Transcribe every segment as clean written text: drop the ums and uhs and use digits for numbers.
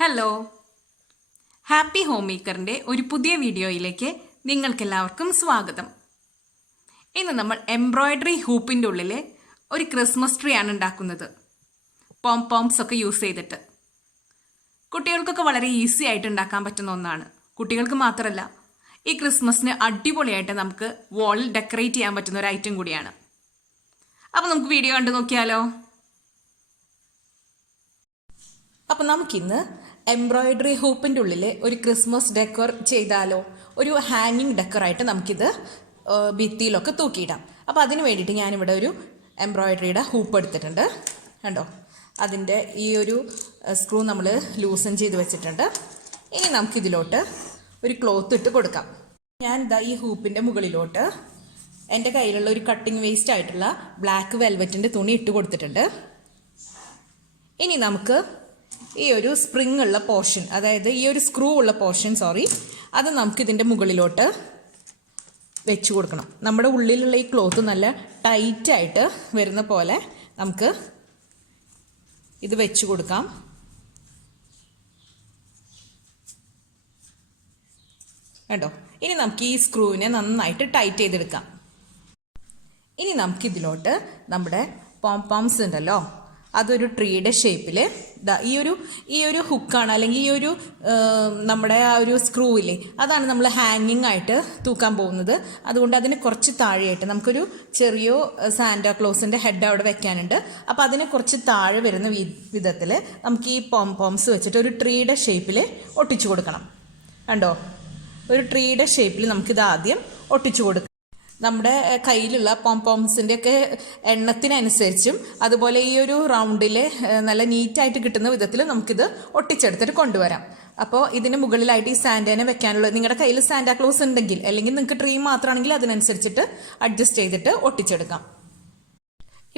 Hello, happy home മേക്കറിൻ്റെ ഒരു പുതിയ വീഡിയോയിലേക്ക് നിങ്ങൾക്കെല്ലാവർക്കും സ്വാഗതം. ഇന്ന് നമ്മൾ എംബ്രോയ്ഡറി ഹൂപ്പിൻ്റെ ഉള്ളിൽ ഒരു ക്രിസ്മസ് ട്രീ ആണ് ഉണ്ടാക്കുന്നത്. പോംസ് ഒക്കെ യൂസ് ചെയ്തിട്ട് കുട്ടികൾക്കൊക്കെ വളരെ ഈസി ആയിട്ട് ഉണ്ടാക്കാൻ പറ്റുന്ന ഒന്നാണ്. കുട്ടികൾക്ക് മാത്രമല്ല, ഈ ക്രിസ്മസിന് അടിപൊളിയായിട്ട് നമുക്ക് വാളിൽ ഡെക്കറേറ്റ് ചെയ്യാൻ പറ്റുന്ന ഒരു ഐറ്റം കൂടിയാണ്. അപ്പോൾ നമുക്ക് വീഡിയോ കണ്ടു നോക്കിയാലോ. അപ്പം നമുക്കിന്ന് എംബ്രോയ്ഡറി ഹൂപ്പിൻ്റെ ഉള്ളിൽ ഒരു ക്രിസ്മസ് ഡെക്കർ ചെയ്താലോ, ഒരു ഹാങ്ങിങ് ഡെക്കറായിട്ട് നമുക്കിത് ഭിത്തിയിലൊക്കെ തൂക്കിയിടാം. അപ്പോൾ അതിന് വേണ്ടിയിട്ട് ഞാനിവിടെ ഒരു എംബ്രോയ്ഡറിയുടെ ഹൂപ്പ് എടുത്തിട്ടുണ്ട്. കണ്ടോ, അതിൻ്റെ ഈ ഒരു സ്ക്രൂ നമ്മൾ ലൂസൻ ചെയ്ത് വെച്ചിട്ടുണ്ട്. ഇനി നമുക്കിതിലോട്ട് ഒരു ക്ലോത്ത് ഇട്ട് കൊടുക്കാം. ഞാൻ ഇതാ ഈ ഹൂപ്പിൻ്റെ മുകളിലോട്ട് എൻ്റെ കയ്യിലുള്ള ഒരു കട്ടിങ് വേസ്റ്റ് ആയിട്ടുള്ള ബ്ലാക്ക് വെൽവെറ്റിൻ്റെ തുണി ഇട്ട് കൊടുത്തിട്ടുണ്ട്. ഇനി നമുക്ക് ഈ ഒരു സ്പ്രിങ് ഉള്ള പോർഷൻ, അതായത് ഈ ഒരു സ്ക്രൂ ഉള്ള പോർഷൻ അത് നമുക്ക് ഇതിൻ്റെ മുകളിലോട്ട് വെച്ച് കൊടുക്കണം. നമ്മുടെ ഉള്ളിലുള്ള ഈ ക്ലോത്ത് നല്ല ടൈറ്റായിട്ട് വരുന്ന പോലെ നമുക്ക് ഇത് വെച്ച് കൊടുക്കാം. കേട്ടോ, ഇനി നമുക്ക് ഈ സ്ക്രൂവിനെ നന്നായിട്ട് ടൈറ്റ് ചെയ്തെടുക്കാം. ഇനി നമുക്കിതിലോട്ട് നമ്മുടെ പോംസ് ഉണ്ടല്ലോ, അതൊരു ട്രീയുടെ ഷേപ്പിൽ ഈ ഒരു ഹുക്കാണ്, അല്ലെങ്കിൽ ഈ ഒരു നമ്മുടെ ആ ഒരു സ്ക്രൂവില്ലേ, അതാണ് നമ്മൾ ഹാങ്ങിങ് ആയിട്ട് തൂക്കാൻ പോകുന്നത്. അതുകൊണ്ട് അതിന് കുറച്ച് താഴെയായിട്ട് നമുക്കൊരു ചെറിയ സാന്റാക്ലോസിൻ്റെ ഹെഡ് അവിടെ വെക്കാനുണ്ട്. അപ്പോൾ അതിന് കുറച്ച് താഴെ വരുന്ന വിധത്തിൽ നമുക്ക് ഈ പോംസ് വെച്ചിട്ട് ഒരു ട്രീയുടെ ഷേപ്പിൽ ഒട്ടിച്ചു കൊടുക്കണം. കണ്ടോ, ഒരു ട്രീയുടെ ഷേപ്പിൽ നമുക്കിത് ആദ്യം ഒട്ടിച്ചു കൊടുക്കാം. നമ്മുടെ കയ്യിലുള്ള പോംസിൻ്റെ ഒക്കെ എണ്ണത്തിനനുസരിച്ചും അതുപോലെ ഈ ഒരു റൗണ്ടിൽ നല്ല നീറ്റായിട്ട് കിട്ടുന്ന വിധത്തിൽ നമുക്കിത് ഒട്ടിച്ചെടുത്തിട്ട് കൊണ്ടുവരാം. അപ്പോൾ ഇതിന് മുകളിലായിട്ട് ഈ സാന്റേനെ വെക്കാനുള്ള, നിങ്ങളുടെ കയ്യിൽ സാന്റാക്ലോസ് ഉണ്ടെങ്കിൽ, അല്ലെങ്കിൽ നിങ്ങൾക്ക് ട്രീ മാത്രമാണെങ്കിൽ അതിനനുസരിച്ചിട്ട് അഡ്ജസ്റ്റ് ചെയ്തിട്ട് ഒട്ടിച്ചെടുക്കാം.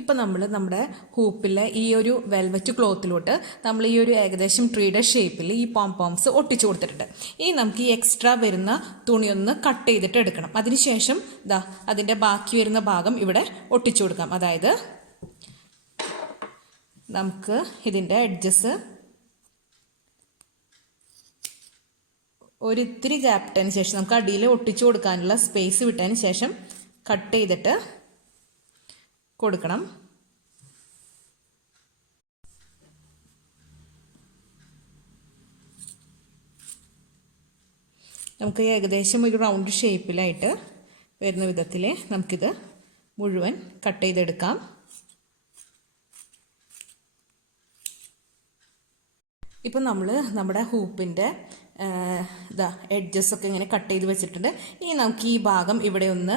ഇപ്പം നമ്മൾ നമ്മുടെ ഹൂപ്പിലെ ഈ ഒരു വെൽവെറ്റ് ക്ലോത്തിലോട്ട് നമ്മൾ ഈ ഒരു ഏകദേശം ട്രീയുടെ ഷേപ്പിൽ ഈ പോംസ് ഒട്ടിച്ചു കൊടുത്തിട്ടുണ്ട്. ഇനി നമുക്ക് ഈ എക്സ്ട്രാ വരുന്ന തുണിയൊന്ന് കട്ട് ചെയ്തിട്ട് എടുക്കണം. അതിനുശേഷം അതിൻ്റെ ബാക്കി വരുന്ന ഭാഗം ഇവിടെ ഒട്ടിച്ചു കൊടുക്കാം. അതായത് നമുക്ക് ഇതിൻ്റെ എഡ്ജസ് ഒരിത്തിരി ഗ്യാപ്പിട്ടതിന് ശേഷം നമുക്ക് അടിയിൽ ഒട്ടിച്ചു കൊടുക്കാനുള്ള സ്പേസ് വിട്ടതിന് ശേഷം കട്ട് ചെയ്തിട്ട് കൊടുക്കണം. നമുക്ക് ഏകദേശം ഒരു റൗണ്ട് ഷേപ്പിലായിട്ട് വരുന്ന വിധത്തിൽ നമുക്കിത് മുഴുവൻ കട്ട് ചെയ്തെടുക്കാം. ഇപ്പം നമ്മൾ നമ്മുടെ ഹൂപ്പിൻ്റെ എഡ്ജസ് ഒക്കെ ഇങ്ങനെ കട്ട് ചെയ്ത് വെച്ചിട്ടുണ്ട്. ഇനി നമുക്ക് ഈ ഭാഗം ഇവിടെ ഒന്ന്,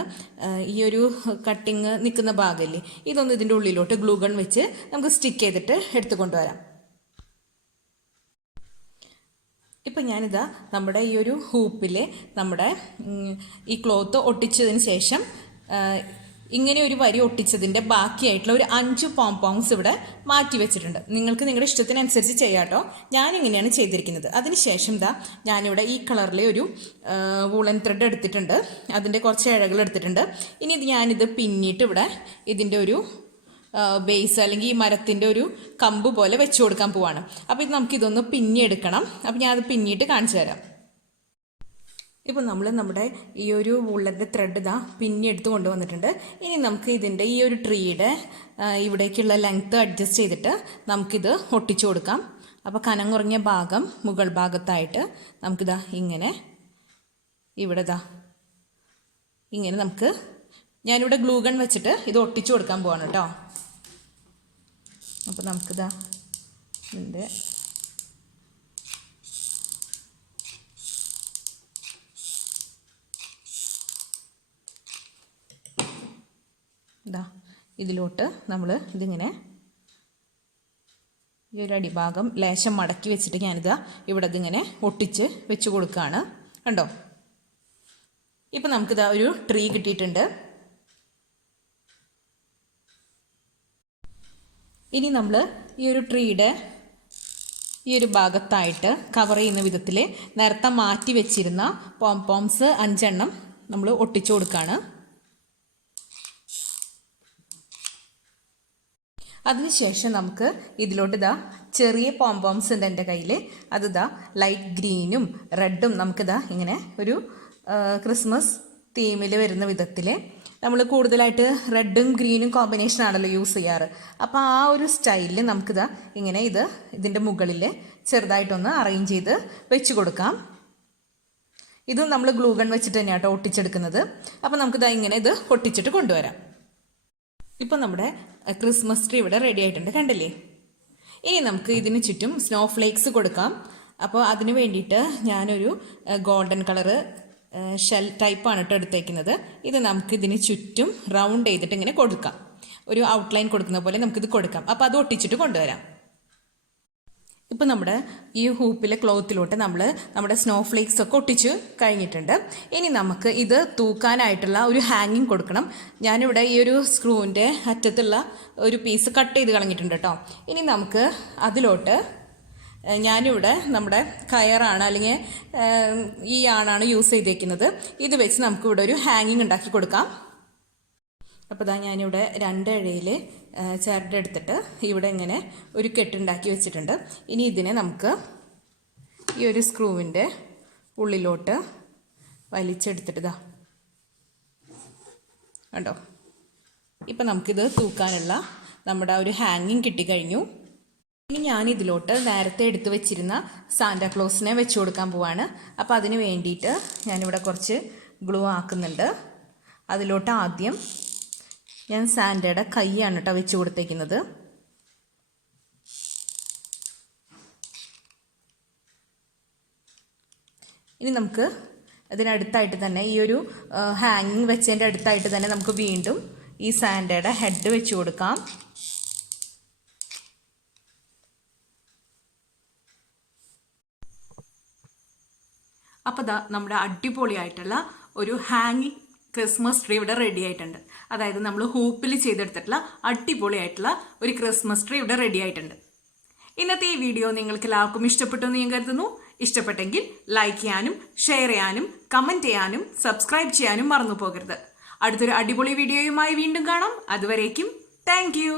ഈ ഒരു കട്ടിങ് നിൽക്കുന്ന ഭാഗമല്ലേ, ഇതൊന്ന് ഇതിൻ്റെ ഉള്ളിലോട്ട് ഗ്ലൂ ഗൺ വെച്ച് നമുക്ക് സ്റ്റിക്ക് ചെയ്തിട്ട് എടുത്തു കൊണ്ടുവരാം. ഇപ്പം ഞാനിതാ നമ്മുടെ ഈ ഒരു ഹൂപ്പിൽ നമ്മുടെ ഈ ക്ലോത്ത് ഒട്ടിച്ചതിന് ശേഷം ഇങ്ങനെ ഒരു വരി ഒട്ടിച്ചതിൻ്റെ ബാക്കിയായിട്ടുള്ള ഒരു 5 പോംസ് ഇവിടെ മാറ്റി വെച്ചിട്ടുണ്ട്. നിങ്ങൾക്ക് നിങ്ങളുടെ ഇഷ്ടത്തിനനുസരിച്ച് ചെയ്യാട്ടോ. ഞാനിങ്ങനെയാണ് ചെയ്തിരിക്കുന്നത്. അതിനുശേഷം ഞാനിവിടെ ഈ കളറിലെ ഒരു വൂളൻ ത്രെഡ് എടുത്തിട്ടുണ്ട്, അതിൻ്റെ കുറച്ച് ഇഴകൾ എടുത്തിട്ടുണ്ട്. ഇനി ഞാനിത് പിന്നിട്ട് ഇവിടെ ഇതിൻ്റെ ഒരു ബേസ്, അല്ലെങ്കിൽ ഈ മരത്തിൻ്റെ ഒരു കമ്പ് പോലെ വെച്ച് കൊടുക്കാൻ പോവാണ്. അപ്പോൾ ഇത് നമുക്കിതൊന്ന് പിന്നിയെടുക്കണം. അപ്പോൾ ഞാനത് പിന്നിയിട്ട് കാണിച്ചു തരാം. ഇപ്പോൾ നമ്മൾ നമ്മുടെ ഈ ഒരു വൂളൻ്റെ ത്രെഡ് പിന്നെ എടുത്ത് കൊണ്ടുവന്നിട്ടുണ്ട്. ഇനി നമുക്ക് ഇതിൻ്റെ ഈ ഒരു ട്രീയുടെ ഇവിടേക്കുള്ള ലെങ്ത്ത് അഡ്ജസ്റ്റ് ചെയ്തിട്ട് നമുക്കിത് ഒട്ടിച്ചു കൊടുക്കാം. അപ്പോൾ കനം കുറഞ്ഞ ഭാഗം മുകൾ ഭാഗത്തായിട്ട് നമുക്കിതാ ഇങ്ങനെ ഇവിടെ ഇങ്ങനെ നമുക്ക്, ഞാനിവിടെ ഗ്ലൂ ഗൺ വെച്ചിട്ട് ഇത് ഒട്ടിച്ചു കൊടുക്കാൻ പോവാണ് കേട്ടോ. അപ്പോൾ നമുക്കിതാ ഇതിൻ്റെ ഇതിലോട്ട് നമ്മൾ ഇതിങ്ങനെ ഈ ഒരു അടിഭാഗം ലേശം മടക്കി വെച്ചിട്ട് ഞാനിതാ ഇവിടെ ഇതിങ്ങനെ ഒട്ടിച്ച് വെച്ച് കൊടുക്കുകയാണ്. കണ്ടോ, ഇപ്പം നമുക്കിതാ ഒരു ട്രീ കിട്ടിയിട്ടുണ്ട്. ഇനി നമ്മൾ ഈ ഒരു ട്രീയുടെ ഈ ഒരു ഭാഗത്തായിട്ട് കവർ ചെയ്യുന്ന വിധത്തിൽ നേരത്തെ മാറ്റി വെച്ചിരുന്ന പോംസ് 5 എണ്ണം നമ്മൾ ഒട്ടിച്ചു കൊടുക്കുകയാണ്. അതിനുശേഷം നമുക്ക് ഇതിലോട്ട് ഇതാ ചെറിയ പോംപോംസ് ഉണ്ട് എൻ്റെ കയ്യിൽ. അതിതാ ലൈറ്റ് ഗ്രീനും റെഡും നമുക്കിതാ ഇങ്ങനെ ഒരു ക്രിസ്മസ് തീമിൽ വരുന്ന വിധത്തിൽ, നമ്മൾ കൂടുതലായിട്ട് റെഡും ഗ്രീനും കോമ്പിനേഷൻ ആണല്ലോ യൂസ് ചെയ്യാറ്. അപ്പോൾ ആ ഒരു സ്റ്റൈലിൽ നമുക്കിതാ ഇങ്ങനെ ഇതിൻ്റെ മുകളിൽ ചെറുതായിട്ടൊന്ന് അറേഞ്ച് ചെയ്ത് വെച്ച് കൊടുക്കാം. ഇതും നമ്മൾ ഗ്ലൂ ഗൺ വെച്ചിട്ട് തന്നെയാണ് കേട്ടോ ഒട്ടിച്ചെടുക്കുന്നത്. അപ്പോൾ നമുക്കിതാ ഇങ്ങനെ ഇത് ഒട്ടിച്ചിട്ട് കൊണ്ടുവരാം. ഇപ്പോൾ നമ്മുടെ ക്രിസ്മസ് ട്രീ ഇവിടെ റെഡി ആയിട്ടുണ്ട്, കണ്ടില്ലേ? ഇനി നമുക്ക് ഇതിന് ചുറ്റും സ്നോ ഫ്ലേക്സ് കൊടുക്കാം. അപ്പോൾ അതിന് വേണ്ടിയിട്ട് ഞാനൊരു ഗോൾഡൻ കളറ് ഷെൽ ടൈപ്പാണ് കേട്ടോ എടുത്തേക്കുന്നത്. ഇത് നമുക്ക് ഇതിന് ചുറ്റും റൗണ്ട് ചെയ്തിട്ട് ഇങ്ങനെ കൊടുക്കാം. ഒരു ഔട്ട്ലൈൻ കൊടുക്കുന്ന പോലെ നമുക്കിത് കൊടുക്കാം. അപ്പോൾ അത് ഒട്ടിച്ചിട്ട് കൊണ്ടുവരാം. ഇപ്പോൾ നമ്മുടെ ഈ ഹൂപ്പിലെ ക്ലോത്തിലോട്ട് നമ്മുടെ സ്നോ ഫ്ലേക്സ് ഒക്കെ ഒട്ടിച്ച് കഴിഞ്ഞിട്ടുണ്ട്. ഇനി നമുക്ക് ഇത് തൂക്കാനായിട്ടുള്ള ഒരു ഹാങ്ങിങ് കൊടുക്കണം. ഞാനിവിടെ ഈ ഒരു സ്ക്രൂവിൻ്റെ അറ്റത്തുള്ള ഒരു പീസ് കട്ട് ചെയ്ത് കളഞ്ഞിട്ടുണ്ട് കേട്ടോ. ഇനി നമുക്ക് അതിലോട്ട് ഞാനിവിടെ നമ്മുടെ കയറാണ് അല്ലെങ്കിൽ ഈ ആണാണ് യൂസ് ചെയ്തേക്കുന്നത്. ഇത് വെച്ച് നമുക്കിവിടെ ഒരു ഹാങ്ങിങ് ഉണ്ടാക്കി കൊടുക്കാം. അപ്പോൾ ഇതാ ഞാനിവിടെ 2 ഇഴയിൽ ചരടെടുത്തിട്ട് ഇവിടെ ഇങ്ങനെ ഒരു കെട്ടുണ്ടാക്കി വെച്ചിട്ടുണ്ട്. ഇനി ഇതിനെ നമുക്ക് ഈ ഒരു സ്ക്രൂവിൻ്റെ ഉള്ളിലോട്ട് വലിച്ചെടുത്തിട്ട് ഇതാ കണ്ടോ. ഇപ്പം നമുക്കിത് തൂക്കാനുള്ള നമ്മുടെ ഒരു ഹാങ്ങിങ് കിട്ടിക്കഴിഞ്ഞു. ഇനി ഞാനിതിലോട്ട് നേരത്തെ എടുത്തു വെച്ചിരുന്ന സാന്റാക്ലോസിനെ വെച്ച് കൊടുക്കാൻ പോവാണ്. അപ്പോൾ അതിന് വേണ്ടിയിട്ട് ഞാനിവിടെ കുറച്ച് ഗ്ലൂ ആക്കുന്നുണ്ട്. അതിലോട്ട് ആദ്യം ഞാൻ സാന്റയുടെ കൈയാണ് കേട്ടോ വെച്ച് കൊടുത്തേക്കുന്നത്. ഇനി നമുക്ക് അതിനടുത്തായിട്ട് തന്നെ ഈ ഒരു ഹാങ്ങിങ് വെച്ചതിൻ്റെ അടുത്തായിട്ട് തന്നെ നമുക്ക് വീണ്ടും ഈ സാന്റയുടെ ഹെഡ് വെച്ച് കൊടുക്കാം. അപ്പോൾ ദാ നമ്മുടെ അടിപൊളിയായിട്ടുള്ള ഒരു ഹാങ്ങിങ് ക്രിസ്മസ് ട്രീ ഇവിടെ റെഡി ആയിട്ടുണ്ട്. അതായത് നമ്മൾ ഹൂപ്പിൽ ചെയ്തെടുത്തിട്ടുള്ള അടിപൊളിയായിട്ടുള്ള ഒരു ക്രിസ്മസ് ട്രീ ഇവിടെ റെഡി ആയിട്ടുണ്ട്. ഇന്നത്തെ ഈ വീഡിയോ നിങ്ങൾക്ക് എല്ലാവർക്കും ഇഷ്ടപ്പെട്ടു എന്ന് ഞാൻ കരുതുന്നു. ഇഷ്ടപ്പെട്ടെങ്കിൽ ലൈക്ക് ചെയ്യാനും ഷെയർ ചെയ്യാനും കമൻറ്റ് ചെയ്യാനും സബ്സ്ക്രൈബ് ചെയ്യാനും മറന്നു പോകരുത്. അടുത്തൊരു അടിപൊളി വീഡിയോയുമായി വീണ്ടും കാണാം. അതുവരേക്കും താങ്ക് യു.